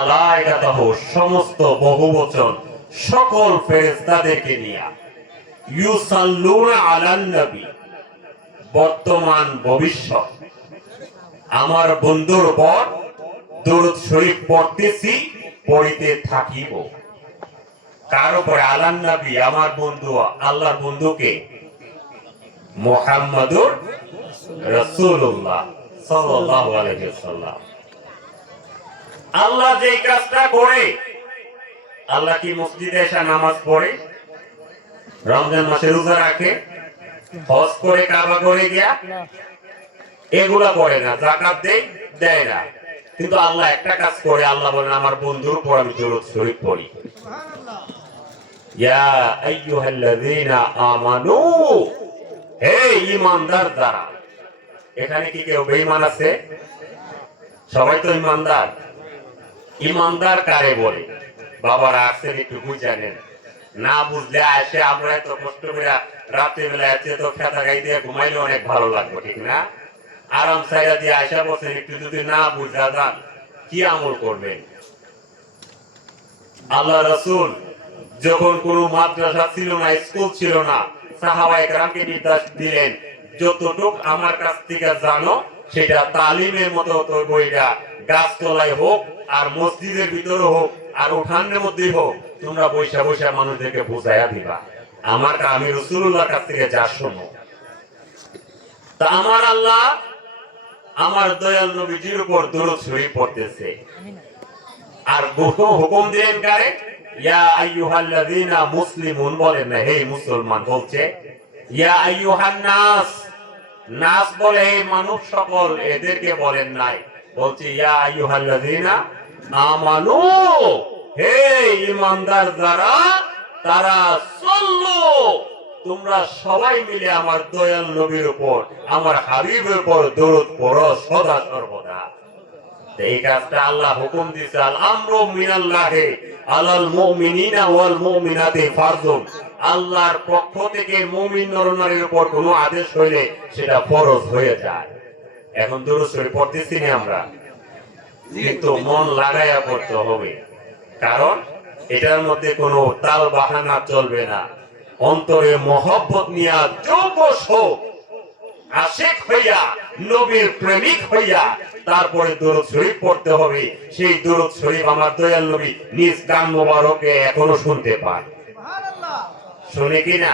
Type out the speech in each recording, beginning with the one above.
মালায়েকাতাহু সমস্ত বহুবচন সকল ফেরেশতাদেরকে নিয়ে ইউসাল্লুনা আলান নবী বর্তমান ভবিষ্যৎ আমার বন্ধুর পর দরুদ শরীফ পড়তেছি পড়িতে থাকিব। কার উপরে? আলান নবী, আমার বন্ধু, আল্লাহর বন্ধুকে মুহাম্মাদুর রাসূলুল্লাহ সাল্লাল্লাহু আলাইহি ওয়াসাল্লাম। আল্লাহ যে কাজটা করে, আল্লাহ কি মসজিদে এসে নামাজ পড়ে, রমজান মাসে রোজা রাখে, হজ করে, কাবা করে গিয়া এগুলা করে না, যাকাত দেয় না, কিন্তু আল্লাহ একটা কাজ করে। আল্লাহ বলেন আমার বন্ধুর উপর আমি দরুদ শরীফ পড়ি। ইয়া আইয়ুহাল্লাযীনা আমানু, হে ঈমানদার যারা। এখানে কি কেউ বেঈমান আছে? সবাই তো ঈমানদার। ঈমানদার কারে বলে? বাবারা আসছেন, একটু বুঝানেন। না বুঝলে আসে আমরা এত কষ্ট করে রাত্রে বেলা এসে তো খেতা গাই দিয়ে ঘুমাইলে অনেক ভালো লাগবে, ঠিক না? আরাম সাইরা দিয়ে আসা বসেন, একটু যদি না বুঝা যান কি আমল করবেন? আল্লাহ রাসূল যখন কোনো মাদ্রাসা ছিল না, স্কুল ছিল না, সাহাবায়ে কেরামকে নির্দেশ দিলেন যতটুক আমার কাছ থেকে জানো সেটা তালিমের মতো তো বইটা গাছতলায় হোক আর মসজিদের ভিতরে হোক আর উঠানের মধ্যে হোক, তোমরা বৈশা বৈশা মানুষদেরকে বুঝাইয়া দিবা। আমি রাসূলুল্লাহর কাছ থেকে যা শোনো। তা আমার আল্লাহ আমার দয়াল নবীজির উপর দরুদ শরীফ পড়তেছে, আর হুকুম দিলেন কারে? ইয়া আইয়ুহাল্লাযীনা মুসলিমুন বলেন না, হে মুসলমান বলছে। ইয়া আইয়ুহান নাস, নাস বলে হে মানুষ সকল, এদেরকে বলেন নাই, বলছে ইয়া আইয়ুহাল্লাযীনা আমানু, হে ঈমানদার যারা তারা সাল্লু, তোমরা সবাই মিলে আমার দয়াল নবীর উপর, আমার হাবিবের উপর দরুদ পড়ো সদা সর্বদা। এই কাজটা আল্লাহ হুকুম দিয়েছে। আল আমরু মিনাল্লাহি আলাল মুমিনিনা ওয়াল মুমিনাতি ফারযুন, আল্লাহর পক্ষ থেকে মুমিন নরনারীর উপর কোনো আদেশ হইলে সেটা ফরজ হয়ে যায়। এখন দরুদ শরীফ পড়তেছি না আমরা, কিন্তু মন লাগাইয়া পড়তে হবে, কারণ এটার মধ্যে কোনো তাল বাহানা চলবে না। অন্তরে মহব্বত নিয়া যোগস হোক, আশিক হইয়া, নবীর প্রেমিক হইয়া তারপরে দরুদ শরীফ পড়তে হবে। সেই দরুদ শরীফ আমার দয়াল নবী নিজ কান মোবারকে এখনো শুনতে পান। শুনে কিনা?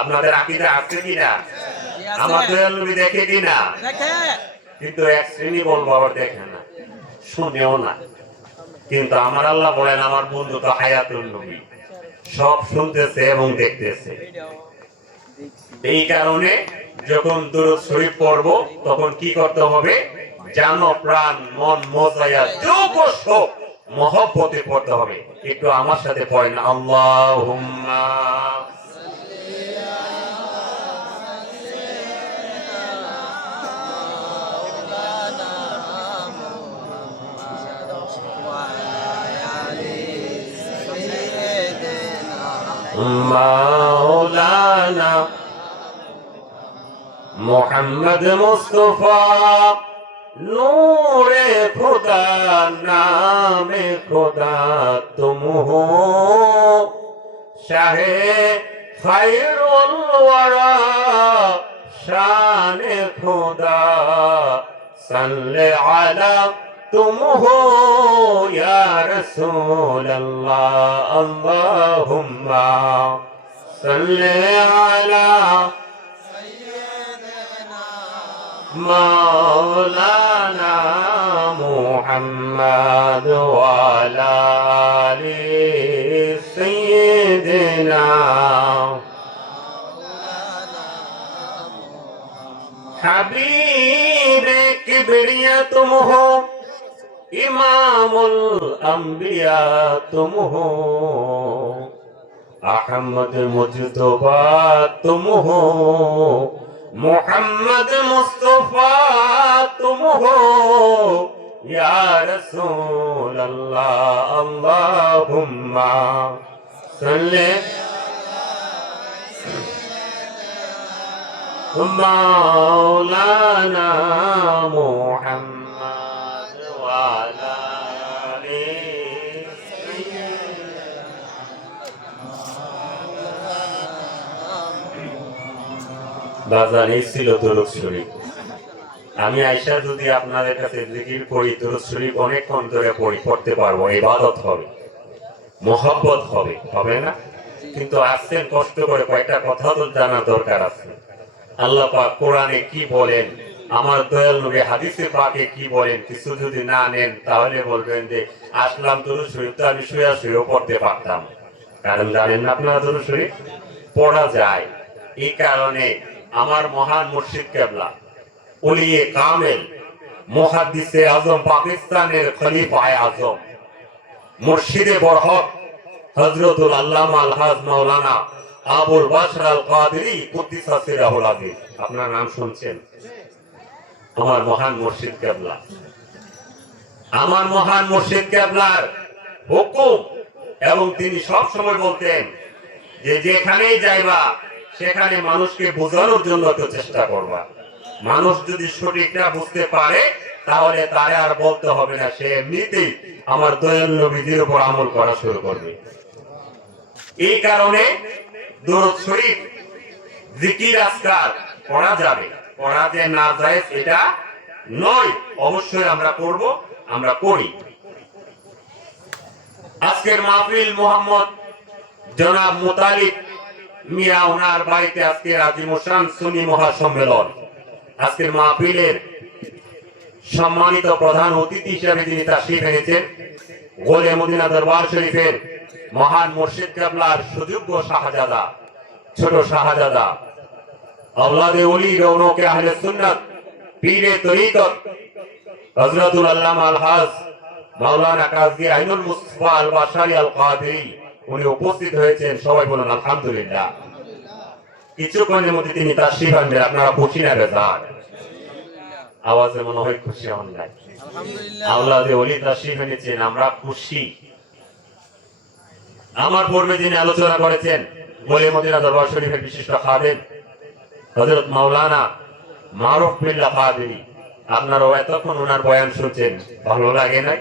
আপনাদের আকীদা আছে কিনা? আমার দয়াল নবী দেখে কিনা? কিন্তু এক শ্রেণী বলবো আবার দেখে না, শুনেও না। কিন্তু আমার আল্লাহ বলেন আমার বন্ধু তো হায়াতুল নবী, সব শুনতেছে এবং দেখতেছে। এই কারণে যখন দরুদ শরীফ পড়ব তখন কি করতে হবে? জানো প্রাণ মন মজায়া যোগস হোক, মহব্বতে পড়তে হবে। একটু আমার সাথে পড়েন, আল্লাহুম্মা মাওলানা মুহাম্মদ মুস্তাফা নূরে খুদা নামে খুদা তুম হো শাহে খায়রুল ওয়ারা শানে খুদা সাল্লি আলা तुम हो या रसूल अल्लाह अल्लाहुम्मा सल्ले अला मौलाना मुहम्मद व अला आलि सय्यिदिना हबीब किबरिया तुम हो इमामुल अंबिया तुम हो अहमद मुजतबा तुम हो मोहम्मद मुस्तफा तुम हो या रसूल अल्लाह अल्लाहुम्मा सल्ले मौलाना मुहम्मद वाला বাজান এই ছিল দরুদ শরীফ। আমি আয়সা যদি আপনাদের কাছে জিকির করি, দরুদ শরীফ অনেকক্ষণ ধরে পড়তে পারবো, ইবাদত হবে, মোহব্বত হবে, হবে না? কিন্তু আসছেন কষ্ট করে, কয়েকটা কথা তো জানার দরকার আছে। আল্লাহ পাক কোরআনে কি বলেন, আমার দয়াল নবী হাদিসে পাকে কি বলেন, কিছু যদি না নেন তাহলে বলবেন যে আসলাম দরুদ শরীফ তো আমি শুয়ে শুয়েও পড়তে পারতাম। কারণ জানেন না আপনারা দরুদ শরীফ পড়া যায়। এই কারণে আমার মহান মুর্শিদ কেবলা, ওলিয়ে কামেল, মুহাদ্দিসে আজম, পাকিস্তানের খলিফায়ে আজম, মুর্শিদে বরহক হযরতুল আল্লামা আলহাজ মাওলানা আবুল বাশর আল কাদেরী কুদ্দিসা সিরাহুল আযীম, আপনার নাম শুনছেন? আমার মহান মুর্শিদ কেবলা, আমার মহান মুর্শিদ কেবলার হুকুম, এবং তিনি সব সময় বলতেন যে যেখানেই যাইবা সেখানে মানুষকে বোঝানোর জন্য একটু চেষ্টা করবা। মানুষ যদি সঠিকটা বুঝতে পারে তাহলে তারে আর বলতে হবে না, সে এমনিতেই আমার দয়াল নবীজির উপর আমল করা শুরু করবে। এই কারণে দরুদ শরীফ, জিকির, আজকার পড়া যাবে, পড়া যে না যায় এটা নয়, অবশ্যই আমরা করব, আমরা করি। আজকের মাহফিল মোহাম্মদ জনাব মুতালিব মিয়া, ওনার বাড়িতে আজকে আজিমুশান সুন্নি মহাসম্মেলন। আজকের মাহফিলের সম্মানিত প্রধান অতিথি হিসেবে তিনি তাশরীফ এনেছেন গোলে মদিনা দরবার শরীফের মহান মুর্শিদ কেবলার সুযোগ্য শাহজাদা, ছোট শাহজাদা, আওলাদে ওলি, রৌনকে আহলে সুন্নাত, পীরে তরিকত হযরতুল আল্লামা আলহাজ মাওলানা কাজী আইনুল মুস্তাফা আল বাশারি আল কাদেরী, উনি উপস্থিত হয়েছেন। সবাই বলুন আলহামদুলিল্লাহ। কিছুক্ষণের মধ্যে তিনি তাশরীফ আনবেন, আপনারা খুশি না বেজার? আওয়াজে মনে হয় খুশি হন নাই? আওলাদে ওলি তাশরীফ এনেছেন, আমরা খুশি। আমার পূর্বে যিনি আলোচনা করেছেন গোলে মদিনা দরবার শরীফের বিশিষ্ট খাদেম হযরত মাওলানা মারুফ বিল্লাহ কাদেরী, আপনারাও এতক্ষণ ওনার বয়ান শুনছেন, ভালো লাগে নাই?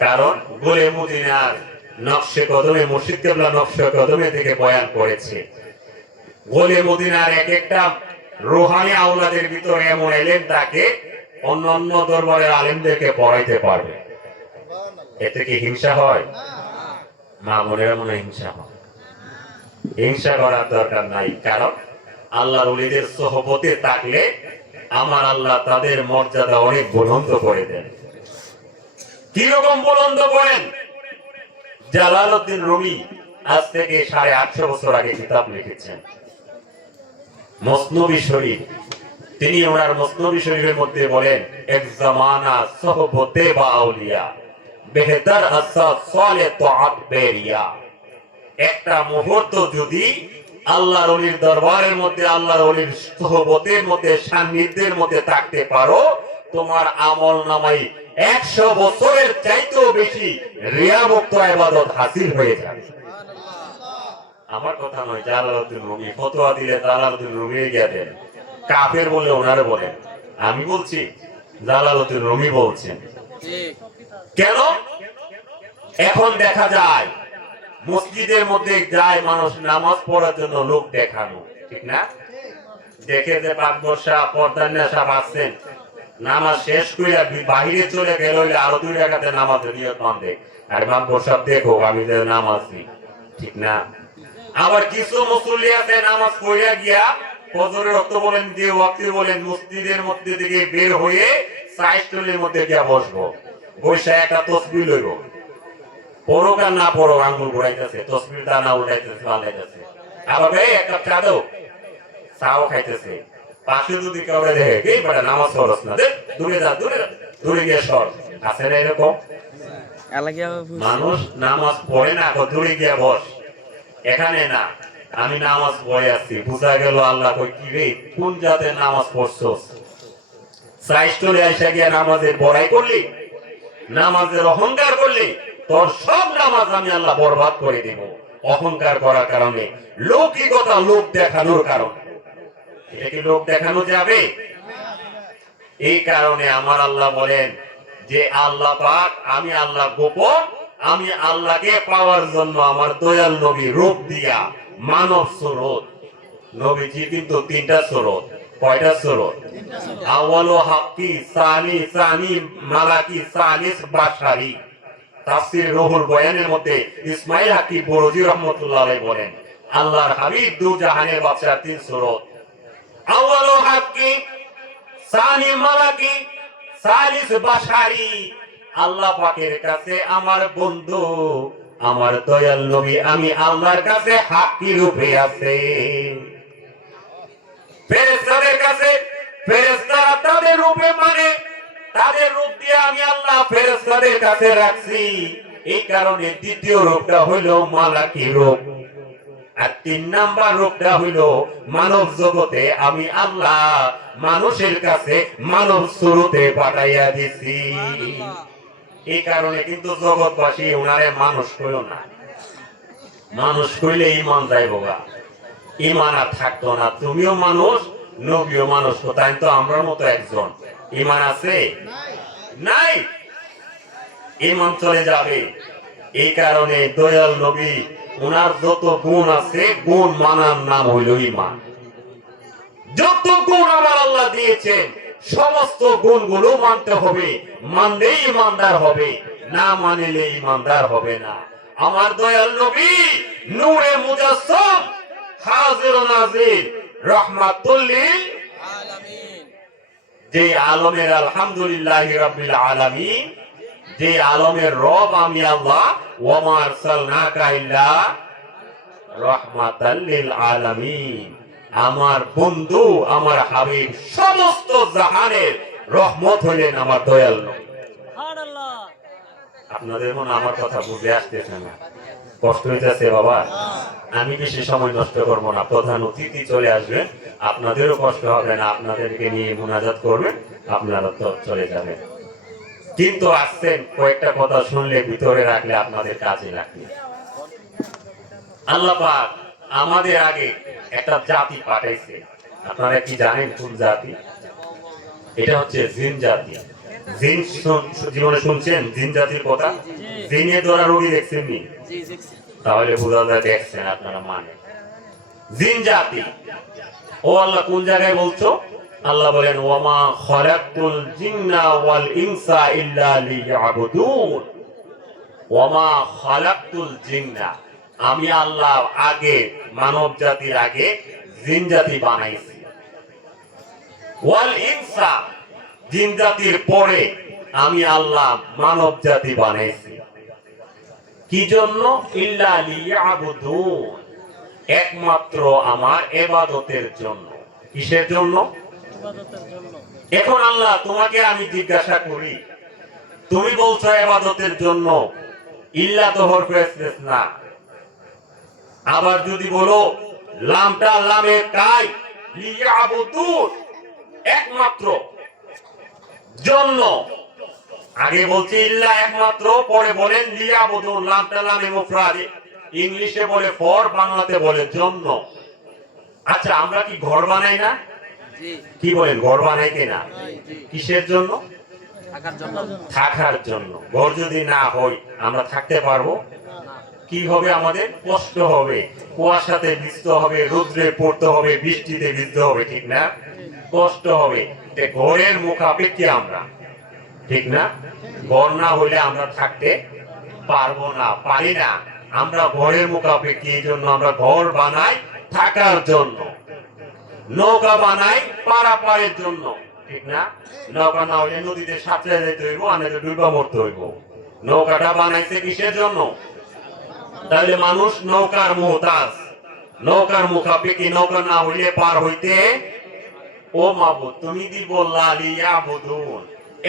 কারণ গোলে মদিনার নকশে কদমে, মুর্শিদ কেবলা নকশে কদমে থেকে বয়ান করেছে। গোলে মদিনার এক একটা রুহানি আওলাদের ভিতরে এমন এলেম তাকে অন্যান্য দরবারের আলেমদেরকে পড়াইতে পারবে। এতে কি হিংসা হয়? মা বোনেরা মনে হিংসা হয়? হিংসা করার দরকার নাই, কারণ আল্লাহর ওলিদের সোহবতে থাকলে আমার আল্লাহ তাদের মর্যাদা অনেক বুলন্দ করে দেন। কিরকম বুলন্দ করেন? জালালউদ্দিন রুমি আজ থেকে 850 বছর আগে কিতাব লিখেছেন মসনবী শরীফ। তিনি ওনার মসনবী শরীফের মধ্যে বলেন, এক জামানা সোহবতে বা আউলিয়া বেহতর আসাদ সালে তাআত বেরিয়া। একটা মুহূর্ত যদি আল্লাহর ওলির দরবারের মধ্যে, আল্লাহর ওলির সোহবতের মধ্যে, সান্নিধ্যের মধ্যে থাকতে পারো, তোমার আমল নামাই 100 বছরের চাইতেও বেশি রিয়া মুক্ত ইবাদত হাসিল হয়ে যাবে। আমার কথা নয়, জালালউদ্দিন রুমি ফতোয়া দিলে জালালউদ্দিন রুমি গিয়ে দেন, কাফের বলে ওনারে বলেন। আমি বলছি জালালউদ্দিন রুমি বলছেন। কেন? এখন দেখা যায় মসজিদের মধ্যে যায় মানুষ নামাজ পড়ার জন্য লোক দেখানো, ঠিক না? দেখে যে পাকবর সাহেব, পর্দান্না সাহেব আসছেন, নামাজ শেষ করে বাহিরে চলে গেল, আরো 2 রাকাতে নামাজের নিয়ত বাঁধে, আর পাকবর সাহেব দেখো আমি যে নামাজি, ঠিক না? আবার কিছু মুসল্লি আছে নামাজ পড়িয়া গিয়া ফজরের ওয়াক্ত বলেন, যে ওয়াক্তে বলেন, মসজিদের মধ্যে থেকে বের হয়ে সাইস্টলের মধ্যে গিয়া বসবো, বসে একটা তসবিহ লইব, পড়ুক আর না পড়ুক আঙ্গুল ঘুরাইতেছে, তসবির দানা উঠাইতেছে, পালাইতেছে। আবার এক কাপ চা দাও, চাও খাইতেছে। পাশে যদি কাউরে দেখে, এই বেটা নামাজ পড়স না, দূরে যা, দূরে গিয়ে সর। আছে না এরকম মানুষ? নামাজ পড়ে না, দূরে গিয়া বস, এখানে না, আমি নামাজ পড়ে আসছি। বুঝা গেল আল্লাহ কই, কি রে কোন জাতের নামাজ পড়ছস? সাইস্টলে আইসা গিয়া নামাজের বড়াই করলি, নামাজের অহংকার করলি, তোর সব নামাজ আমি আল্লাহ বরবাদ করে দিব। অহংকার করার কারণে, লৌকিকতা, লোক দেখানোর কারণে। এটা কি লোক দেখানো যাবে? এই কারণে আমার আল্লাহ বলেন যে আল্লাহ পাক, আমি আল্লাহ গোপন, আমি আল্লাহকে পাওয়ার জন্য আমার দয়াল নবী রূপ দিয়া, মানব স্বরূপ নবীজি কিন্তু তিনটা সুরত। কয়টা সুরত? আউয়ালু হাক্কি, সানি সানি মালাকি, সালিস বাশারি। তাফসীর রুহুল বয়ানের মধ্যে ইসমাইল হাক্কি বরজি রাহমাতুল্লাহ আলাইহি বলেন, আল্লাহর হাবিব দু জাহানের বাদশা তিন সুরত। আউয়ালু হাক্কি, সানি মালাকি, সালিস বাশারি। আল্লাহ পাকের কাছে আমার বন্ধু, আমার দয়াল নবী আমি আল্লাহর কাছে হাক্কি রূপে আছে। ফেরেশতাদের কাছে ফেরেশতারা তাদের রূপে মানে তাদের রূপ দিয়ে আমি আল্লাহ ফেরেশতাদের কাছে রাখছি। এই কারণে দ্বিতীয় রূপটা হইলো মালাকি রূপ, আর 3 নাম্বার রূপটা হইলো মানব জগতে আমি আল্লাহ মানুষের কাছে মানব স্বরূপে পাঠাইয়া দিছি। এই কারণে কিন্তু জগৎবাসী উনারে মানুষ কইল না। মানুষ কইলে ঈমান যাইব গা, ঈমান আর থাকতো না। তুমিও মানুষ, নবীও মানুষ, তাই তো আমরার মতো একজন। ঈমান আছে? নাই, ঈমান চলে যাবে। এই কারণে দয়াল নবী উনার যত গুণ আছে, গুণ মানার নাম হইল ঈমান। যত গুণ আমার আল্লাহ দিয়েছেন সমস্ত গুণগুলো মানতে হবে, মানলেই ঈমানদার হবে, না মানলে ঈমানদার হবে না। আমার দয়াল নবী নূরে মুজাসসাম, হাজির ও নাজির, রাহমাতুল লিল আলামিন। যে আলমের আলহামদুলিল্লাহি রাব্বিল আলামিন, যে আলমের রব আমি আল্লাহ, ওয়া মা আরসালনাকা ইল্লা রাহমাতাল লিল আলামিন। আমার বন্ধু, আমার হাবিব, সমস্ত জাহানের রহমত হলেন আমার দয়াল নবী। সুবহানাল্লাহ। আপনাদের মনে আমার কথা বুঝে আসতেছে না? কষ্ট হইতেছে বাবা? আমি বেশি সময় নষ্ট করবো না, প্রধান অতিথি চলে আসবেন, আপনাদেরও কষ্ট হবে না, আপনাদেরকে নিয়ে মুনাজাত করবেন, আপনারা তো চলে যাবেন। কিন্তু আসছেন, কয়েকটা কথা শুনলে ভিতরে রাখলে আপনাদের কাজে লাগবে। আল্লাহ পাক আমাদের আগে একটা জাতি পাঠাইছে। আপনারা কি জানেন কোন জাতি? এটা হচ্ছে জিন জাতি। জিন জীবনে শুনছেন জিন জাতির কথা? জিনে ধরা রোগী দেখছেন নি? তাহলে বোঝা যায় দেখছেন আপনারা। মানে জিন জাতি, ও আল্লাহ কোন জায়গায় বলছো? আল্লাহ বলেন, ওয়ামা খালাকতুল জিন্না ওয়াল ইনসা ইল্লা লিয়াবুদুন। ওয়ামা খালাকতুল জিন্না, আমি আল্লাহ আগে মানব জাতির আগে জিন জাতি বানাইছি। ওয়াল ইনসা, জিন জাতির পরে আমি আল্লাহ মানব জাতি বানাইছি। কি জন্য? ইল্লা লিয়াবুদুন, একমাত্র আমার ইবাদতের জন্য। কিসের জন্য? ইবাদতের জন্য। এখন আল্লাহ তোমাকে আমি জিজ্ঞাসা করি, তুমি বলছো ইবাদতের জন্য, ইল্লা তো হরফে ইসতিসনা। আবার যদি বলো লামটা লামে কাই, লিয়াবুদুন, একমাত্র জন্য। আগে বলছি ইল্লা একমাত্র, পরে বলেন লিয়াবুদুন, লামটা লামে মুফরাদ। ইংলিশে বলে ফর, বাংলাতে বলে জন্য। আচ্ছা, আমরা কি ঘর বানাই না? কি বলেন, ঘর বানাই কিনা? কিসের জন্য? থাকার জন্য। ঘর যদি না হয় আমরা থাকতে পারবো? কি হবে? আমাদের কষ্ট হবে, কুয়াশাতে ভিজতে হবে, রোদ্রে পড়তে হবে, বৃষ্টিতে ভিজতে হবে, ঠিক না? কষ্ট হবে। ঘরের মুখাপেক্ষী আমরা, ঠিক না? ঘর না হলে আমরা থাকতে পারবো না, পারি না। আমরা ঘরের মুখাপেক্ষী, এই জন্য আমরা ঘর বানাই থাকার জন্য, নৌকা বানাই পারাপারের জন্য, ঠিক না? নৌকা না হলে নদীতে সাঁতরে যেতে হইব, আনাতে ডুবা মরতে হইব। নৌকাটা বানাইছে কিসের জন্য? তাহলে মানুষ নৌকার মুহতাজ, নৌকার মুখাপেক্ষী। নৌকা না হইলে পার হইতে। ও মাবুদ, তুমি দি বললা লিয়াবুদুন,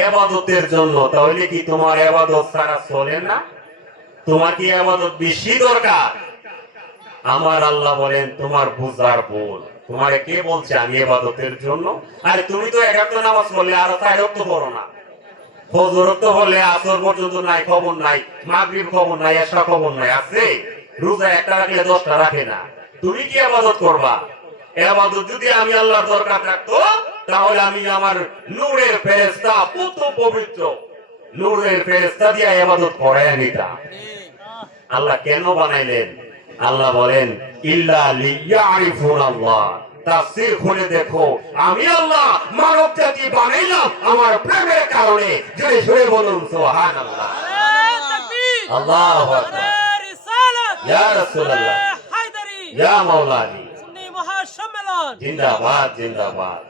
ইবাদতের জন্য। তাহলে কি তোমার ইবাদত ছাড়া চলে না? তোমার কি ইবাদত বেশি দরকার? আমার আল্লাহ বলেন, তোমার বুঝার ভুল। তোমারে কে বলছে আমি ইবাদতের জন্য? আরে তুমি তো এক একটা নামাজ পড়লে আর 4 ওয়াক্ত পড়ো না। ফজর তো হলে আসর পর্যন্ত নাই খবর নাই, মাগরিব খবর নাই, এশা খবর নাই। আছে রোজা একটা রাখলে 10টা রাখে না। তুমি কি ইবাদত করবা? ইবাদত যদি আমি আল্লাহর দরকার থাকতো, তাহলে আমি আমার নূরের ফেরেশতা, পুত পবিত্র নূরের ফেরেশতা দিয়ে ইবাদত করায় নিতাম। আল্লাহ কেন বানাইলেন? আল্লাহ বলেন ইল্লা লিয়ারিফুনাল্লাহ, তাফসীর খুলে দেখো, আমি আল্লাহ মানব জাতি বানাইলাম আমার প্রেমের কারণে। জোরে জোরে বলুন সুবহানাল্লাহ। আল্লাহু আকবার। ইয়া রাসূলুল্লাহ, ইয়া মাওলানা, সুন্নি মহাসম্মেলন জিন্দাবাদ জিন্দাবাদ।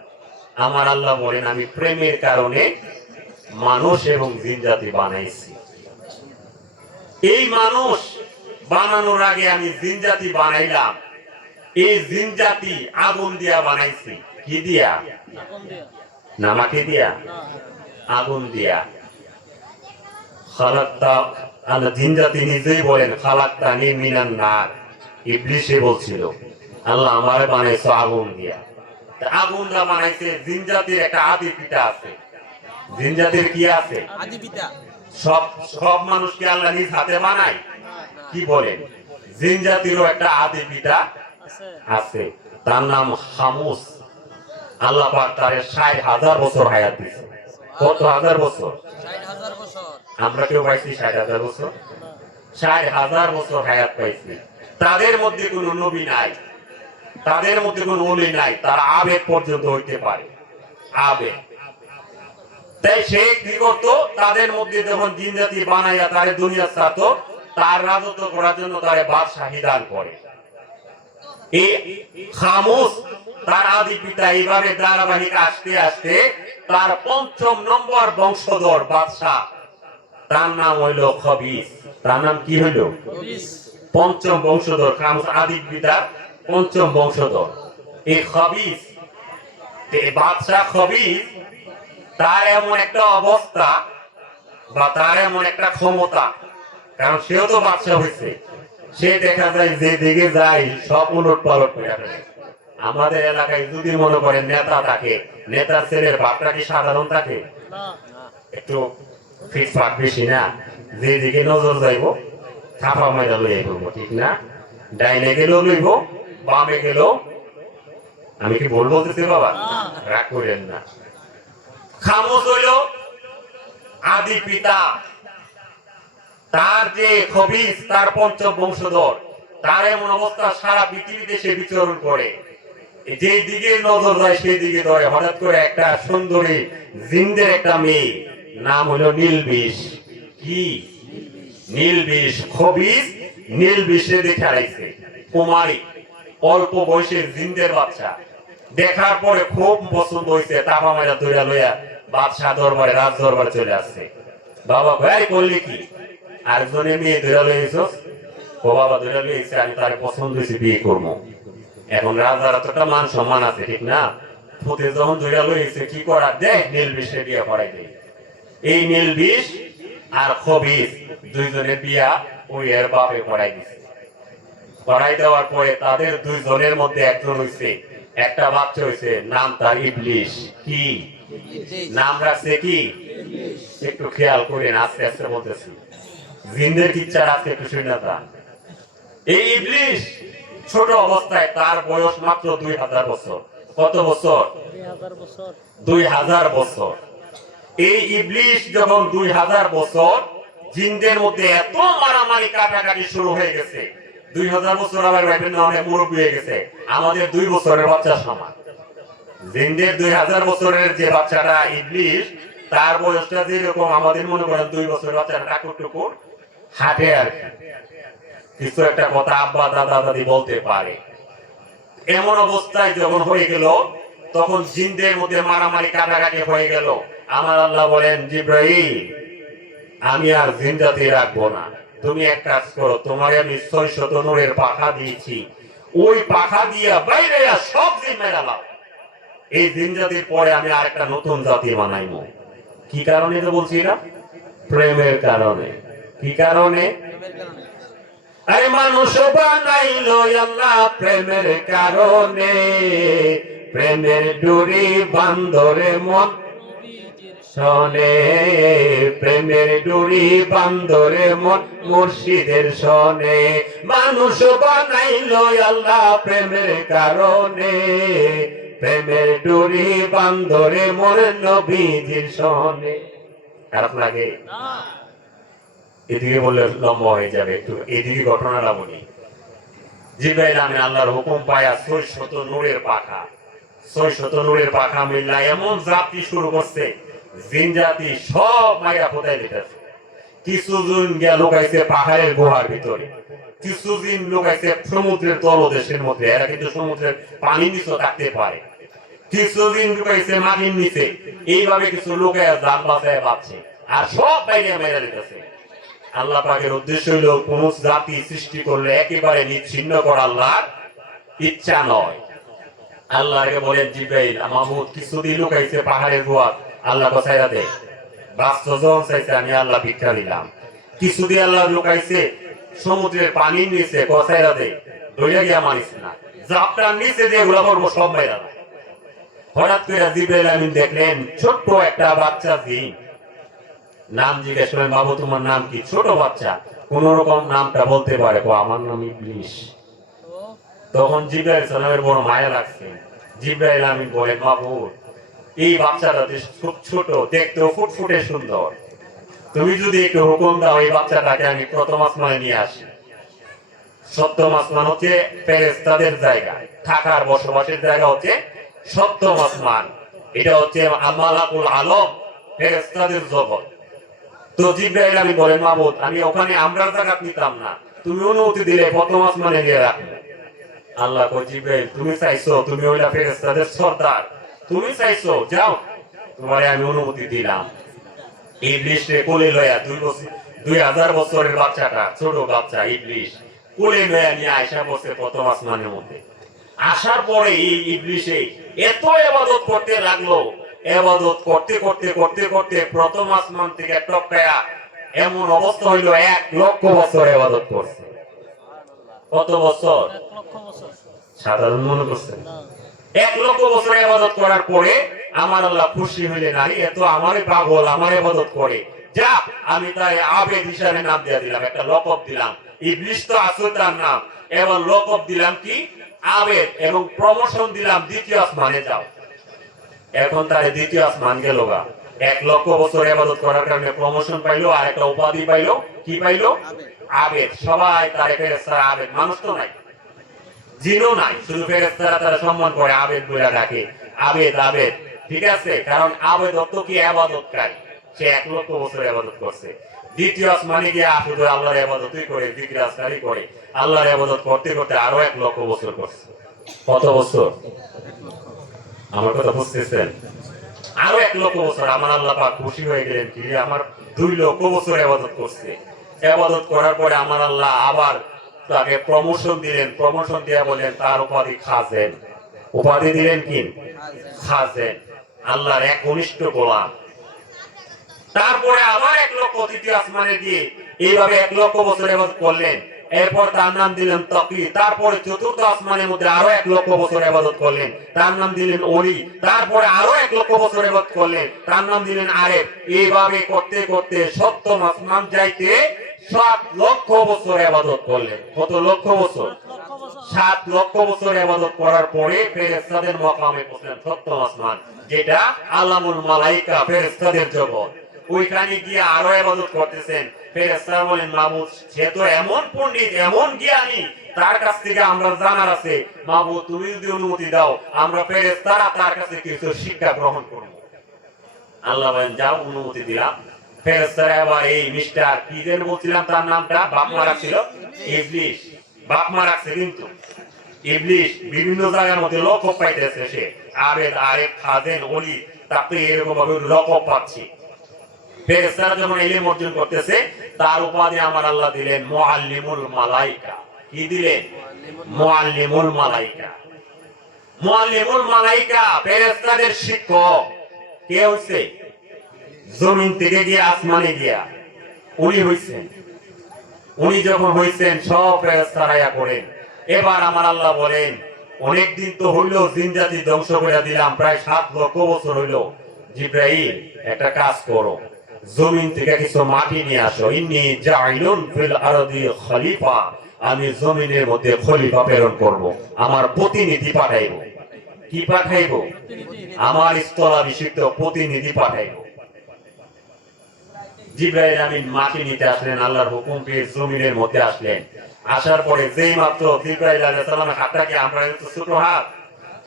আমার আল্লাহ বলেন আমি প্রেমের কারণে মানুষ এবং জিন জাতি বানাইছি। এই মানুষ বানানোর আগে আমি জিন জাতি বানাইলাম। এই জিন জাতি আগুন দিয়া বানাইছি। কি দিয়া? না মাটি দিয়া? আগুন দিয়া। খালাকতা, আল্লাহ জিন জাতি নিজেই বলেন খালাকতানি মিনান নার। ইবলিসে বলছিল আল্লাহ আমারে বানাইছো আগুন দিয়া। আগুন দা বানাইছে। জিন জাতির একটা আদি পিতা আছে। জিন জাতির কি আছে? আদি পিতা। সব মানুষকে আল্লাহ নিজ হাতে বানায়? কি বলেন? জিন জাতিরও একটা আদি পিতা আছে, তার নাম খামুস। আল্লাহ পাক তারে ৬০,০০০ বছর হায়াত দিয়েছে। কত হাজার বছর? ৬০,০০০ বছর। আমরা কেউ পাইছি ৬০,০০০ বছর? ৬০,০০০ বছর হায়াত পাইছি। তাদের মধ্যে কোনো নবী নাই, তাদের মধ্যে কোনো ওলি নাই, তারা আবেগ পর্যন্ত হইতে পারে। আবেগ। তাই সে কি করতো? তাদের মধ্যে যখন জিন জাতি বানাইয়া তারে দুনিয়া ছাড়তো, তার রাজত্ব করার জন্য তারে বাদশাহী দান করে। এই খামুস তার আদি পিতা এইভাবে ধারাবাহিক আসতে আসতে তার ৫ম নম্বর বংশধর বাদশাহ, তার নাম হইল খবিস। তার নাম কি হইল? ৫ম বংশধর। খামুস আদি পিতার ৫ম বংশধর এই খবিস। বাদশাহ খবিস তার এমন একটা অবস্থা বা তার এমন একটা ক্ষমতা, কারণ সেও তো বাদশাহ হয়েছে, সে দেখা যায় যে দিকে যায় সব উলট পালট করে ফেলে। আমাদের এলাকায় যদি মনে করেন নেতা থাকে, নেতার ছেলের বাপটা কি সাধারণ থাকে? একটু ফিটফাট বেশি না? যে দিকে নজর যাইব থাপা মাইরা লইয়া করবো, ঠিক না? ডাইনে গেলেও লইব, বামে গেলেও। আমি কি ভুল বলতেছি বাবা? রাগ করেন না। খামোশ হইল আদি পিতা। তার যে খবিস, তার ৫ম বংশধর, তার এমন অবস্থা সারা পৃথিবীতে সে বিচরণ করে। যে দিকে নজর যায় সেই দিকে ধরে। হঠাৎ করে একটা সুন্দরী জিন্দের একটা মেয়ে, নাম হলো নীলবিষ। কি? নীলবিষ। খবিস নীলবিষে দেখে আইছে। কুমারী, অল্প বয়সের জিন্দের বাচ্চা। দেখার পরে খুব পছন্দ হয়েছে, তাপা মেরা ধরে লইয়া বাদশাহ দরবারে, রাজ দরবারে চলে আসছে। বাবা ভাই করলি কি? আরেকজনের মেয়ে ধরে লইছ? ও বাবা ধরে লইছে, আমি তারে পছন্দ হয়েছে, বিয়ে করবো। এখন রাজার তো একটা মান সম্মান আছে, ঠিক না? ফুতে যখন ধরে লইছে, কি করা? দেখ নীলবিষে বিয়ে করাই দেয়। এই নীলবিষ আর খবিস দুইজনের বিয়া ওই এর বাপে করাই দিছে। করাই দেওয়ার পরে তাদের দুইজনের মধ্যে একজন হইছে, একটা বাচ্চা হইছে, নাম তার ইবলিশ। কি নাম রাখছে? কি? একটু খেয়াল করেন, আস্তে আস্তে বলতেছি, জিন্দের কিচ্ছার আছে, একটু শুনে যান। এই ইবলিশ ছোট অবস্থায়, তার বয়স মাত্র ২০০০ বছর। কত বছর? ২০০০ বছর। এই ইবলিশ যখন ২০০০ বছর, জিনদের মধ্যে এত মারামারি কাটাকাটি শুরু হয়ে গেছে। ২০০০ বছর আবার ভাইবেন অনেক মুরব্বী হয়ে গেছে, আমাদের ২ বছরের বাচ্চা সমান। জিনদের ২০০০ বছরের যে বাচ্চাটা ইবলিশ, তার বয়সটা যেরকম আমাদের মনে করেন ২ বছরের বাচ্চাটা টাকুর টুকুর হাঁটে আর কিছু একটা কথা আব্বা দাদা দাদি বলতে পারে। এমন অবস্থায় যখন হয়ে গেল, তখন জিনদের মধ্যে মারামারি কাটাকাটি হয়ে গেল। আমার আল্লাহ বলেন, জিব্রাইল আমি আর জিন জাতি রাখবো না, তুমি এক কাজ করো, তোমারে আমি ৬০০ নূরের পাখা দিয়েছি, ওই পাখা দিয়া বাইরে সব জিন মেরা লাও। এই জিন জাতির পরে আমি আরেকটা নতুন জাতি বানাইবো। কি কারণে তো বলছি না? প্রেমের কারণে। কি কারণে? আরে মানুষ বানাইলো আল্লাহ প্রেমের কারণে। প্রেমের ডুরি বান্দরে মন শোনে, প্রেমের ডুরি বান্দরে মন মুর্শিদের শোনে। মানুষ বানাইলো আল্লাহ প্রেমের কারণে। প্রেমের ডুরি বান্দরে মন নবীজির শোনে। খারাপ লাগে? এদিকে বললে লম্বা হয়ে যাবে, একটু এদিকে ঘটনাটা বলি। জিবরাইল আমিন আল্লাহর হুকুম পায়া 600 নূরের পাখা, 600 নূরের পাখা মিল্লা এমন জাতি শুরু করছে, জিন জাতি সব মাইরা কোথায় দিতেছে। কিছু জিন গিয়া লুকাইছে পাহাড়ের গুহার ভিতরে, কিছু জিন লুকাইছে সমুদ্রের তলদেশের মধ্যে, এরা কিন্তু সমুদ্রের পানির নিচে থাকতে পারে। কিছু জিন লুকাইছে মাটির নিচে, এইভাবে কিছু লুকাইয়া জান বাঁচায় পাচ্ছে, আর সব বাইরে মেরে দিতেছে। আল্লাহ পাকের উদ্দেশ্য হইল কোন জাতি সৃষ্টি করলে একেবারে নিচ্ছিন্ন করা আল্লাহর ইচ্ছা নয়। আল্লাহকে বলেন জিবরাইল মাহমুদ কিছুদিন লুকাইছে পাহাড়ের গুহা, আল্লাহ বাঁচাইয়া দে। বাস্তজন চাইছে আমি আল্লাহ ভিক্ষা দিলাম। কিছুদিন আল্লাহ লুকাইছে সমুদ্রের পানির নিচে, বাঁচাইয়া দে। ধরে গিয়া মানিস না, জাপটার নিচে দিয়ে গুলা করবো সব মেয়েরা। হঠাৎ করে জিবরাইল আমিন দেখলেন ছোট্ট একটা বাচ্চা জিন, নাম জিজ্ঞেস করেন বাবু তোমার নাম কি? ছোট বাচ্চা কোন রকম নামটা বলতে পারে, আমার নাম ইবলিস। তখন জিবরাইল সালামের বড় মায়া লাগছে। জিবরাইল আমিন বলেন বাবু এই বাচ্চাটা খুব ছোট, দেখতেও ফুটফুটে সুন্দর, তুমি যদি একটু হুকুম দাও এই বাচ্চাটাকে আমি প্রথম আসমানে নিয়ে আসি। সপ্তম আসমান হচ্ছে ফেরেশতাদের জায়গা, থাকার বসবাসের জায়গা হচ্ছে সপ্তম আসমান। এটা হচ্ছে আমালাকুল আলম, ফেরেশতাদের জগৎ। তো জিবরাইল আমি বলেন মাহমুদ আমি ওখানে আমরা জায়গা নিতাম না, তুমি অনুমতি দিলে প্রথম আসমানে নিয়ে রাখবে। আল্লাহ কই জিবরাইল তুমি চাইছো, তুমি ওইটা ফেরেশতাদের সর্দার, তুমি চাইছো যাও, তোমারে আমি অনুমতি দিলাম। ইবলিশকে কোলে লয়া 2000 বছরের বাচ্চাটা, ছোট বাচ্চা ইবলিশ কোলে লয়া নিয়ে আয়েশা বসে প্রথম আসমানের মধ্যে। আসার পরে এই ইবলিশে এত ইবাদত করতে লাগলো, ইবাদত করতে করতে করতে করতে প্রথম আসমান থেকে টপকায়া এমন অবস্থা হইল 1 লক্ষ বছর ইবাদত করছে। কত বছর? 1 লক্ষ বছর। সাধারণ মনে করছেন? 1 লক্ষ বছর ইবাদত করার পরে আমার আল্লাহ খুশি হইলেন, আরে এত আমারই পাগল, আমার ইবাদত করে, যা আমি তাই আবেদ হিসাবে নাম দিয়ে দিলাম, একটা লকব দিলাম। ইবলিশ তো আসল তার নাম, এবার লকব দিলাম কি আবেদ, এবং প্রমোশন দিলাম দ্বিতীয় আসমানে যাও। এখন তার দ্বিতীয় আসমান গেল গা। 1 লক্ষ বছর ইবাদত করার কারণে প্রমোশন পাইলো, আর একটা উপাধি পাইলো, কি পাইলো? আবেদ। সবাই তারে ফেরেশতারা আবেদ, মানুষ তো নাই, জিনও নাই, শুধু ফেরেশতারা তারা সম্মান করে আবেদ বলে ডাকে, আবেদ আবেদ। ঠিক আছে, কারণ আবেদ অর্থ কি ইবাদতকারী, সে 1 লক্ষ বছর ইবাদত করছে। দ্বিতীয় আসমানে গিয়ে শুধু আল্লাহর ইবাদতই করে, জিকির আজকারই করে, আল্লাহর ইবাদত করতে করতে আরো 1 লক্ষ বছর করছে। কত বছর? আমার কথা বুঝতেছেন? আরো 1 লক্ষ বছর। আমার আল্লাহ পাক খুশি হয়ে গেলেন, কি আমার 2 লক্ষ বছর ইবাদত করছে। ইবাদত করার পরে আমার আল্লাহ আবার তাকে প্রমোশন দিলেন, প্রমোশন দিয়ে বলেন তার উপাধি খাজেন। উপাধি দিলেন কি? খাজেন, আল্লাহর একনিষ্ঠ গোলাম। তারপরে আবার 1 লক্ষ তৃতীয় আসমানে দিয়ে এইভাবে 1 লক্ষ বছর ইবাদত করলেন। এরপর তার নাম দিলেন তাকি। তারপরে চতুর্থ আসমানের মধ্যে আরো 1 লক্ষ বছর ইবাদত করলেন, তার নাম দিলেন ওলি। তারপরে আরো 1 লক্ষ বছর ইবাদত করলেন, তার নাম দিলেন আরেফ। এইভাবে করতে করতে সপ্তম আসমান যাইতে 7 লক্ষ বছর ইবাদত করলেন। কত লক্ষ বছর? 7 লক্ষ বছর ইবাদত করার পরে ফেরেশতাদের মাকামে পৌঁছলেন, সপ্তম আসমান, যেটা আলামুল মালাইকা, ফেরেশতাদের জগৎ। ওইখানে গিয়ে আরো ইবাদত করতেছেন। ফেরেশতারা বলেন মাহবুব সে তো এমন পণ্ডিত, এমন জ্ঞানী, তার কাছ থেকে আমরা জানার আছে, মাহবুব তুমি যদি অনুমতি দাও আমরা ফেরেশতারা তার কাছে কিছু শিক্ষা গ্রহণ করব। আল্লাহ বলেন যাও, অনুমতি দিলাম। ফেরেশতারা এবার এই মিস্টার কি যেন বলছিলাম তার নামটা, বাপ মারা ছিল ইবলিশ, বাপ মারা রাখছে, কিন্তু ইবলিশ বিভিন্ন জায়গার মধ্যে লকব পাইতেছে, সে আবেদ আরেফ খাজেন ওলি, তাকে এরকম ভাবে লকব পাচ্ছে। ফেরেশতারা যখন ইলম অর্জন করতেছে তার উপাধি আমার আল্লাহ দিলেন মুআল্লিমুল মালাইকা। কি দিলেন? মুআল্লিমুল মালাইকা। মুআল্লিমুল মালাইকা ফেরেশতাদের শিক্ষক। কে হইছে? জমিন থেকে গিয়ে আসমানে গিয়া উনি হইছেন। উনি যখন হইছেন সব ফেরেশতারা ইয়া করেন। এবার আমার আল্লাহ বলেন অনেকদিন তো হইল জিন জাতি ধ্বংস করে দিলাম, প্রায় 7 লক্ষ বছর হইল। জিবরাইল একটা কাজ করো, জমিন থেকে কিছু মাটি নিয়ে আসো। ইন্নী জাইলুন ফিল আরদি খলিফা, আমি জমিনের মধ্যে খলিফা প্রেরণ করব, আমার প্রতিনিধি পাঠাইব। কি পাঠাইব? আমার স্থলাভিষিক্ত প্রতিনিধি পাঠাইব। জিবরাইল আমিন মাটি নিতে আসলেন, আল্লাহর হুকুম পেয়ে জমিনের মধ্যে আসলেন। আসার পরে যেই মাত্র জিব্রাইল আলাইহিস সালামের হাতটাকে আমরা তো ছোট হাত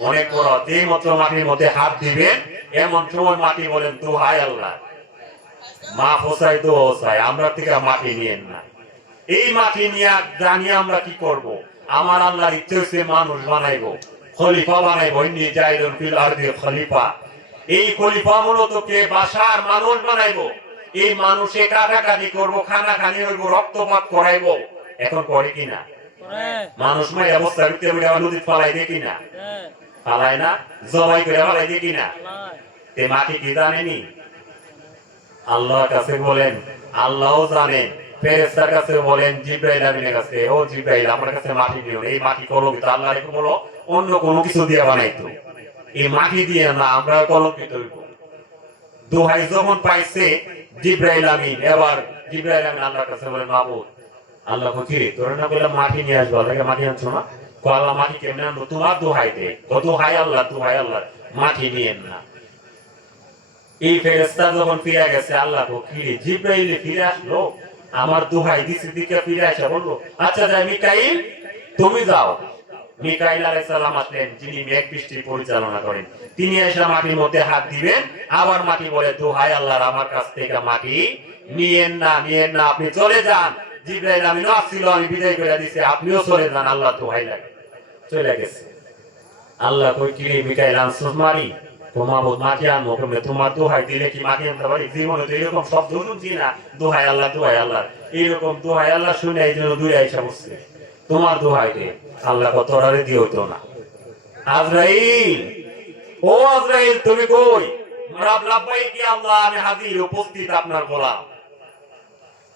অনেক বড়, যেই মাত্র মাটির মধ্যে হাত দিবেন এমন সময় মাটি বলেন দোহাই আল্লাহ মা ফসাই দো ওসাই আমরা থেকে মাটি নিয়েন না। এই মাটি নিয়ে জানি আমরা কি করব? আমার আল্লাহর ইচ্ছে হচ্ছে মানুষ বানাইবো, খলিফা বানাইবো, ইন্নী জাইলুন ফিল আরদি খলিফা। এই খলিফা মূলত কে? বাশার মানুষ বানাইবো। এই মানুষে কাটাকাটি করবো, খানা খানি হইব, রক্তপাত করাইবো। এখন করে কিনা? মানুষ মাই অবস্থা করতে নদী ফালাই দিয়ে কিনা? ফালায় না? জবাই করে ফালাই দিয়ে কিনা? এ মাটি কি জানেনি? আল্লাহর কাছে বলেন, আল্লাহও জানেন। ফেরেশতার কাছে বলেন, জিব্রাইল আমিনের কাছে, ও জিব্রাইল আমার কাছে মাটি দিও, এই মাটি কলঙ্কিত। আল্লাহ রেখে বলো অন্য কোনো কিছু দিয়ে বানাইতো, এই মাটি দিয়ে না আমরা কলঙ্কিত হইব। দোহাই যখন পাইছে জিব্রাইল আমিন, এবার জিব্রাইল আমিন আল্লাহর কাছে বলেন, মাবুদ আল্লাহ কি তোর না বললাম মাটি নিয়ে আসবো, আল্লাহকে মাটি আনছো না? আল্লাহ মাটি কেমনে আনবো? তোমার দোহাই দে, দোহাই আল্লাহ, দোহাই আল্লাহ, মাটি নিয়েন না। এই ফেরেশতা যখন ফিরে গেছে, আল্লাহ কি জিব্রাইল ফিরে আসলো, আমার দোহাই দিছে দিকে ফিরে আসা বললো, আচ্ছা যাই মিকাইল তুমি যাও। মিকাইল আলাইহিস সালাম আসলেন, যিনি মেঘ বৃষ্টি পরিচালনা করেন। তিনি এসে মাটির মধ্যে হাত দিবেন, আবার মাটি বলে দোহাই আল্লাহর আমার কাছ থেকে মাটি নিয়েন না, নিয়েন না, আপনি চলে যান। জিব্রাইল আমিনও আসছিল, আমি বিদায় করে দিছি, আপনিও চলে যান, আল্লাহ দোহাই লাগে চলে গেছে। আল্লাহ কই কি রে মিকাইল আনছস মারি? তোমার মাটি আনবো কেমনে? তোমার দোহাই দিলে কি মাটি আনতে পারি? জীবনে তো এরকম শব্দ শুনছি না, দোহাই আল্লাহ, দোহাই আল্লাহ। এইরকম দোহাই আল্লাহ শুনে এই জন্য দূরে আইসা বসছে, তোমার দোহাই দে। আল্লাহ কত রারে দিয়ে হইতো না। আজরাইল, ও আজরাইল তুমি কই? লাব্বাইক ইয়া আল্লাহ, আমি হাজির, উপস্থিত আপনার গোলাম।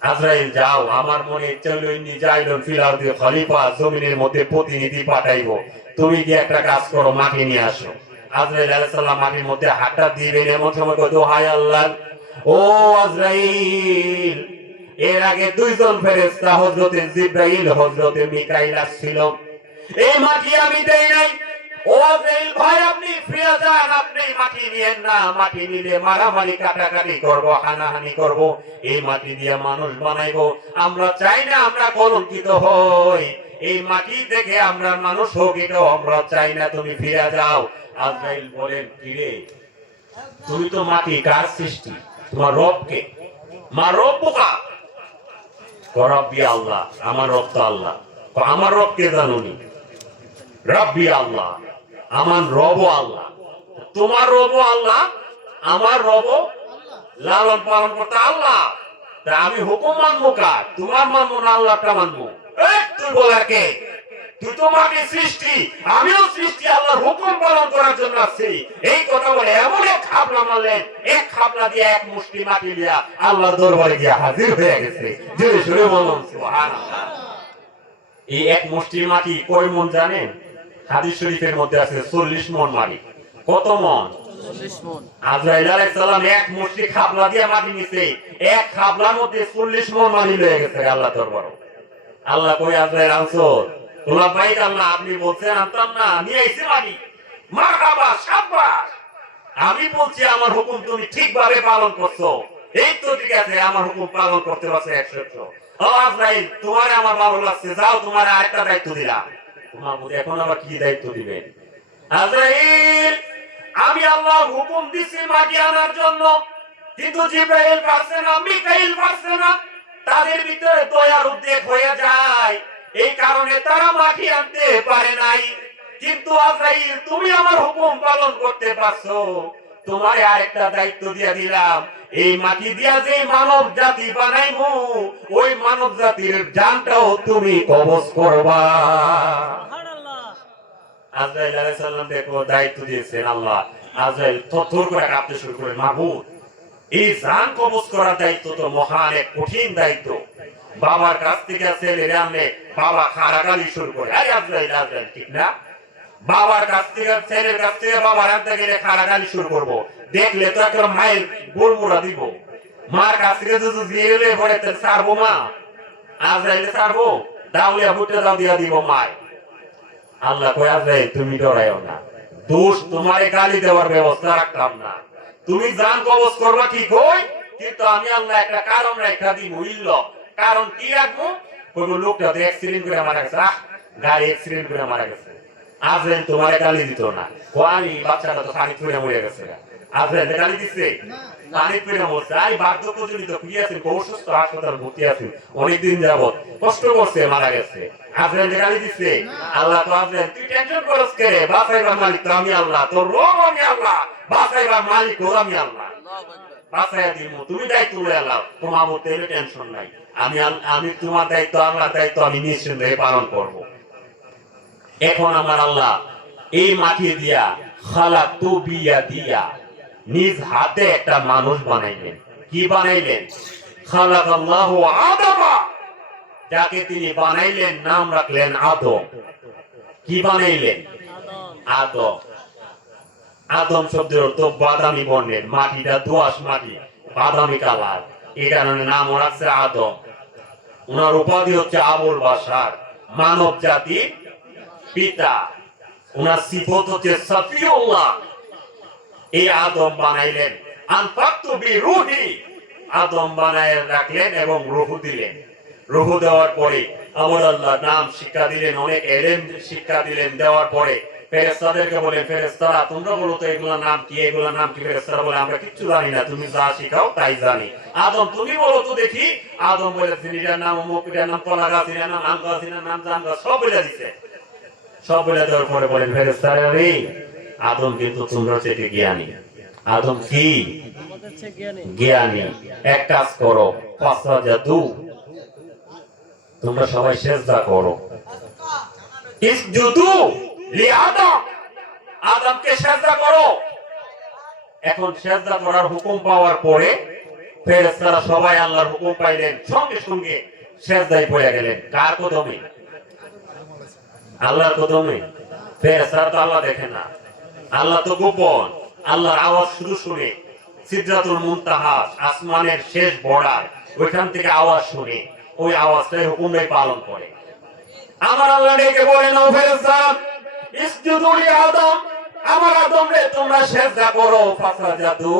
আজরাইল যাও, আমার মনে ইচ্ছা হইল ইন্নী জাইলুন ফিল আরদি খলিফা, জমিনের মধ্যে প্রতিনিধি পাঠাইবো, তুমি কি একটা কাজ করো, মাটি নিয়ে আসো। আজরাইল আলাইহিস সালাম মাটির মধ্যে হাতটা দিবেন, এমন সময় কই দোহাই আল্লাহ, ও আজরাইল। এর আগে দুইজন ফেরেশতা হযরতে জিব্রাইল, হযরতে মিকাইল আসছিল। এই মাটি আমি দেই নাই। ও আজরাইল ভাই আপনি ফিরে যান, আপনি মাটি নিয়েন না, মাটি নিলে মারামারি কাটাকাটি করব, হানাহানি করব, এই মাটি দিয়ে মানুষ বানাইবো। আমরা চাই না আমরা কলঙ্কিত হই, এই মাটি থেকে আমরা মানুষ হোক, এটাও আমরা চাই না, তুমি ফিরে যাও। আজরাইল বলেন, কি রে তুমি তো মাটি, কার সৃষ্টি? তোমার রবকে। মা রব বোকা, রব্বি আল্লাহ, আমার রব তো আল্লাহ। আমার রবকে জানুনি? রব্বি আল্লাহ, আমার রব আল্লাহ। তোমার রব আল্লাহ, আমার রব লালন পালন করতে আল্লাহ। তা আমি হুকুম মানবো কার? তোমার মানবো না আল্লাহটা মানবো? তুই বলার কে? তুই তো মাটির সৃষ্টি, আমিও সৃষ্টি, আল্লাহর হুকুম পালন করার জন্য আসছি। এই কথা বলে এমন এক খাপলা মারলেন, এক খাপলা দিয়ে এক মুষ্টি মাটি দিয়া আল্লাহর দরবারে গিয়া হাজির হয়ে গেছে। জোরে জোরে বলুন সুবহানাল্লাহ। এই এক মুষ্টি মাটি কয় মন জানেন? হাদিস শরীফের মধ্যে আছে 40 মন মাটি। কত মন? 40 মন। আজরাইল আলাইহিস সালাম এক মুষ্টি খাপলা দিয়ে মাটি নিছে, এক খাপলার মধ্যে 40 মন মাটি লয়ে গেছে আল্লাহ দরবারে। আল্লাহ কই আজরাইল আনছো? তোলা বাইক আল্লাহ, আপনি বলছেন আনতাম না, নিয়ে আইছি মাটি। মারহাবা, শাবাশ। আমি বলছি আমার হুকুম তুমি ঠিকভাবে পালন করছো, এই তো ঠিক আছে, আমার হুকুম পালন করতে পারছো 100%। ও আজরাইল তোমার আমার ভালো লাগছে, যাও তোমার আরেকটা দায়িত্ব দিলাম। তোমার মধ্যে এখন আবার কি দায়িত্ব দিবেন? আজরাইল আমি আল্লাহ হুকুম দিছি মাটি আনার জন্য, কিন্তু জিব্রাইল পারছে না, মিকাইল পারছে না। তাদের ভিতরে দয়ার উদ্রেক হয়ে যায়, এই কারণে তারা মাটি আনতে পারে নাই। কিন্তু আজরাইল তুমি আমার হুকুম পালন করতে পারছো, তোমারে আরেকটা দায়িত্ব দিয়ে দিলাম। এই মাটি দিয়া যে মানব জাতি বানাইবো, ওই মানব জাতির জানটাও তুমি কবজ করবা। আজরাইল আলাইহিস সালাম দেখো দায়িত্ব দিয়েছেন আল্লাহ। আজরাইল থরথর করে কাঁপতে শুরু করে, মাবুদ এই জান কবজ করার দায়িত্ব তো মহান এক কঠিন দায়িত্ব। বাবার কাছ থেকে ছেলে রামনে বাবা খারাগালি শুরু করে, আরে আজরাইল আজরাইল ঠিক না? বাবার কাছ থেকে ছেলের কাছ থেকে বাবার আনতে গেলে খারাগালি শুরু করবো, দেখলে তো একটা মায়ের গোলমুড়া দিব। মার কাছ থেকে যদি দিয়ে পড়ে ছাড়বো মা? আজরাইলে ছাড়বো? দাউলিয়া ভুট্টে দাও দিয়া দিব মায়। আল্লাহ কয় আজরাইল তুমি ডরাইও না, দোষ তোমারে গালি দেওয়ার ব্যবস্থা রাখতাম না, তুমি জান কবজ করবা ঠিক হই, কিন্তু আমি আল্লাহ একটা কারণ রেখা দিব। ইল্ল কারণ কি রাখবো? ওই লোকটা তো অ্যাক্সিডেন্ট করে মারা গেছে, গাড়ি অ্যাক্সিডেন্ট করে মারা গেছে। আজরাইল তোমারে গালি দিত না, ওই বাচ্চাটা তো পানি পড়ে মরে গেছে। আজরাইল গালি দিচ্ছে, পানি পড়ে মরছে। আই বার্ধক্যজনিত কি আছেন, অসুস্থ, হাসপাতাল ভর্তি আছেন, অনেকদিন যাবত কষ্ট করছে, মারা গেছে। আজরাইল গালি দিচ্ছে? আল্লাহ তো আজরাইল তুই টেনশন করছ কে রে, বাঁচাইবার মালিক তো আমি আল্লাহ, তোর রোগ আমি আল্লাহ, বাঁচাইবার মালিক ও আমি আল্লাহ, বাঁচাইয়া দিব, তুমি দায়িত্ব লয়ে আল্লাহ, তোমার মধ্যে টেনশন নাই, আমি তোমার দায়িত্ব, আল্লাহ দায়িত্ব আমি নিঃসন্দেহে পালন করব। এখন আমার আল্লাহ এই মাটি দিয়া খালাকতু বিয়াদিয়া নিজ হাতে একটা মানুষ বানাইলেন। কি বানাইলেন? খালাকাল্লাহু আদমা, যাকে তিনি বানাইলেন নাম রাখলেন আদম। কি বানাইলেন? আদম। আদম শব্দের অর্থ বাদামি বর্ণের, মাটিটা দোআঁশ মাটি, বাদামি কালার, এই কারণে নাম রাখছে আদম। ওনার উপাধি হচ্ছে আবুল বাশার, মানব জাতির পিতা। ওনার সিফত হচ্ছে সাফিউল্লাহ। এই আদম বানাইলেন, আনফাকতু বিরূহি, আদম বানায় রাখলেন এবং রূহ দিলেন। রূহ দেওয়ার পরে আমার আল্লাহ নাম শিক্ষা দিলেন, অনেক ইলম শিক্ষা দিলেন। দেওয়ার পরে ফেরেশতাদেরকে বলেন, ফেরেশতারা তোমরা বলো তো এগুলোর নাম কি, এগুলোর নাম কি? ফেরেশতারা বলে আমরা কিচ্ছু জানি না, তুমি যা শিখাও তাই জানি। আদম তুমি বলো তো দেখি। আদম বলেছেন এটার নাম অমুক, এটার নাম কলা গাছ, এটার নাম আম গাছ, এটার নাম জাম গাছ, সব বলে দিছে। সব বলে দেওয়ার পরে বলেন ফেরেশতারা রে, আদম কিন্তু তোমরা চেয়ে জ্ঞানী। আদম কি? জ্ঞানী। এক কাজ করো, ফাসাজাদু, তোমরা সবাই সিজদা করো। ইসজুদু লিআদম, আদমকে সিজদা করো। এখন সিজদা করার হুকুম পাওয়ার পরে ফেরেশতারা সবাই আল্লাহর হুকুম পাইলেন, সঙ্গে সঙ্গে সিজদায় পড়ে গেলেন। কার কদমে? আল্লাহর কদমে। ফেরেশতারা তো আল্লাহ দেখে না, আল্লাহ তো গোপন। আল্লাহর আওয়াজ শুধু শুনে, সিদরাতুল মুনতাহা আসমানের শেষ বর্ডার, ওইখান থেকে আওয়াজ শুনে ওই আওয়াজটাই হুকুমটাই পালন করে। আমার আল্লাহ ডেকে বলেন, ও ফেরেশতা ইসজুদু লি আদম, আমার আদমরে তোমরা সিজদা করো। ফাসাজাদু,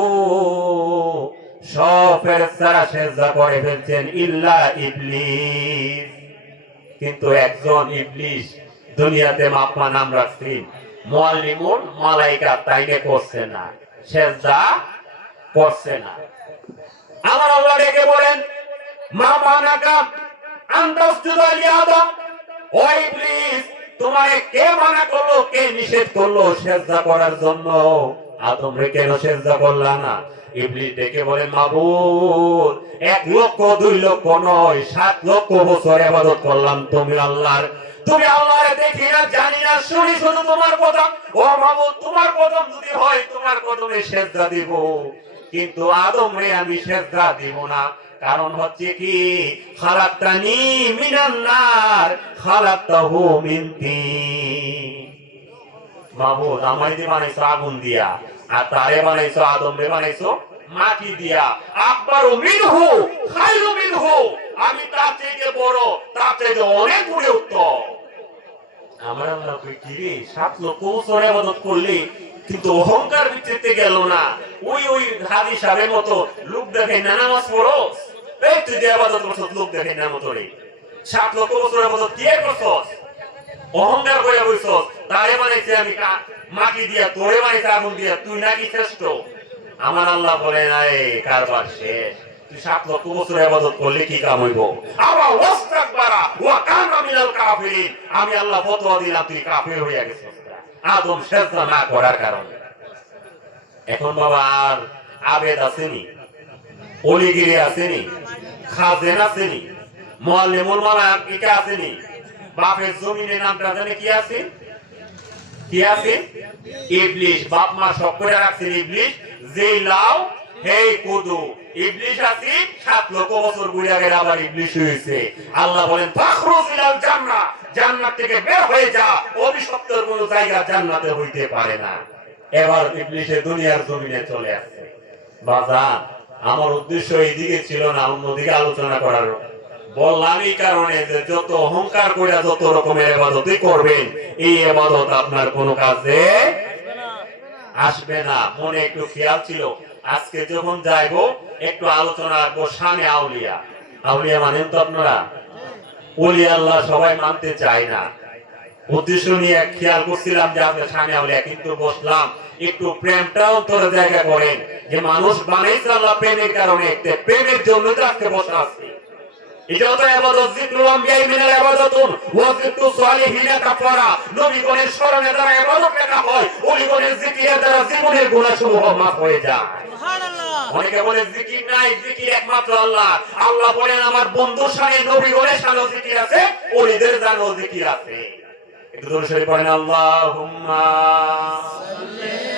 সব ফেরেশতারা সিজদা করে ফেলছেন, ইল্লা ইবলিস, কিন্তু একজন ইবলিস দুনিয়াতে মাপমা নাম রাখছেন মুআল্লিমুল মালায়েকা, তাইকে করছে না, সিজদা করছে না। আমার আল্লাহ ডেকে বলেন, মা মানাকা আন তাসজুদা লি আদম, ও ইবলিস তোমারে কে মানা করলো, কে নিষেধ করলো সিজদা করার জন্য? আদম রে কেন সিজদা করলা না? ইবলিস ডেকে বলেন, মাবুদ 1 লক্ষ 2 লক্ষ নয়, 7 লক্ষ বছর ইবাদত করলাম তুমি আল্লাহর, তুমি আল্লাহরে দেখি না, জানি না, শুনি শুধু তোমার কথা। ও মাবুদ তোমার কদম যদি হয় তোমার কদমে সিজদা দিব, কিন্তু আদম রে আমি সিজদা দিব না। কারণ হচ্ছে কি, খালাকতানি মিনান নার খালাকতাহু মিন তিন, মাবুদ আমায় দিয়ে বানাইছো আগুন দিয়া, আর তারে বানাইছো, আদম রে বানাইছো মাটি দিয়া। আকবারু মিনহু খায়রু মিনহু, আমি তার থেকে বড়, তার থেকে অনেক গুণে উত্তম। আমরা আল্লাহ কই কি রে, 7 লক্ষ বছর ইবাদত করলি কিন্তু অহংকার ভিতরে গেল না। ওই হাদি সাহেবের মতো লোক দেখে না নামাজ পড়োস, এই তুই যে ইবাদত করছস লোক দেখে না মতো রে। 7 লক্ষ বছর ইবাদত কি করছস? অহংকার করে বসছস, তারে বানাইছে আমি মাটি দিয়া, তোরে বানাইছে আগুন দিয়া, তুই নাকি শ্রেষ্ঠ? আমার আল্লাহ বলে নাই কারবার শেষ, তুই 7 লক্ষ বছর ইবাদত করলে কি কাম হইব? আবা ওয়াস্তাকবারা ওয়া কানা মিনাল কাফিরিন, আমি আল্লাহ ফতোয়া দিলাম তুই কাফির হইয়া গেছিস আদম সিজদা না করার কারণে। এখন বাবা আর আবেদ আসেনি, অলিগিরি আসেনি, খাজেন আসেনি, মুআল্লিমুল মালায়েকা আসেনি, বাপের জমিনে নামটা জানে কি আছে? কি আছে? ইবলিস। বাপ মা সব করে রাখছেন ইবলিস, যে লাও হেই কুদু। ইবলিস আছে 7 লক্ষ বছর ঘুরে গেলে আবার ইবলিস হয়েছে। আল্লাহ বলেন ফাখরুজ ইলাল জান্নাহ, জান্নাত থেকে বের হয়ে যা, অভিশপ্তের কোনো জায়গা জান্নাতে হইতে পারে না। এবার ইবলিসে দুনিয়ার জমিনে চলে আসছে। বাজান আমার উদ্দেশ্য এইদিকে ছিল না, অন্যদিকে আলোচনা করার। বললাম এই কারণে যে যত অহংকার করে যত রকমের ইবাদতই করবেন, এই ইবাদত আপনার কোনো কাজে আসবে না। মনে একটু খেয়াল ছিল, আজকে যখন যাইবো একটু আলোচনা রাখবো শানে আউলিয়া। আউলিয়া মানেন তো আপনারা? ওলি আল্লাহ সবাই মানতে চায় না। উদ্দেশ্য নিয়ে খেয়াল করছিলাম যে আপনার সামনে আমরা কিন্তু বসলাম, একটু প্রেমটাও তোর জায়গা করেন যে মানুষ বানাইছে আল্লাহ প্রেমের কারণে, প্রেমের জন্য তো আজকে বসে আছি। এটাও তো ইবাদত, যিকরুল আম্বিয়াই মিনাল ইবাদাতুন ওয়া যিকরু সালিহিনা কাফারা। নবীগণের স্মরণে দ্বারা ইবাদত লেখা হয়, ওলিগণের জিকিরের দ্বারা জীবনের গুনাহসমূহ মাফ হয়ে যায়। সুবহানাল্লাহ। অনেকে বলে জিকির নাই, জিকির একমাত্র আল্লাহ। আল্লাহ বলেন আমার বন্ধুর শানে, নবীগণের শানেও জিকির আছে, ওলিদের শানেও জিকির আছে। একটু দরুদ শরীফ পড়েন, আল্লাহুম্মা সাল্লি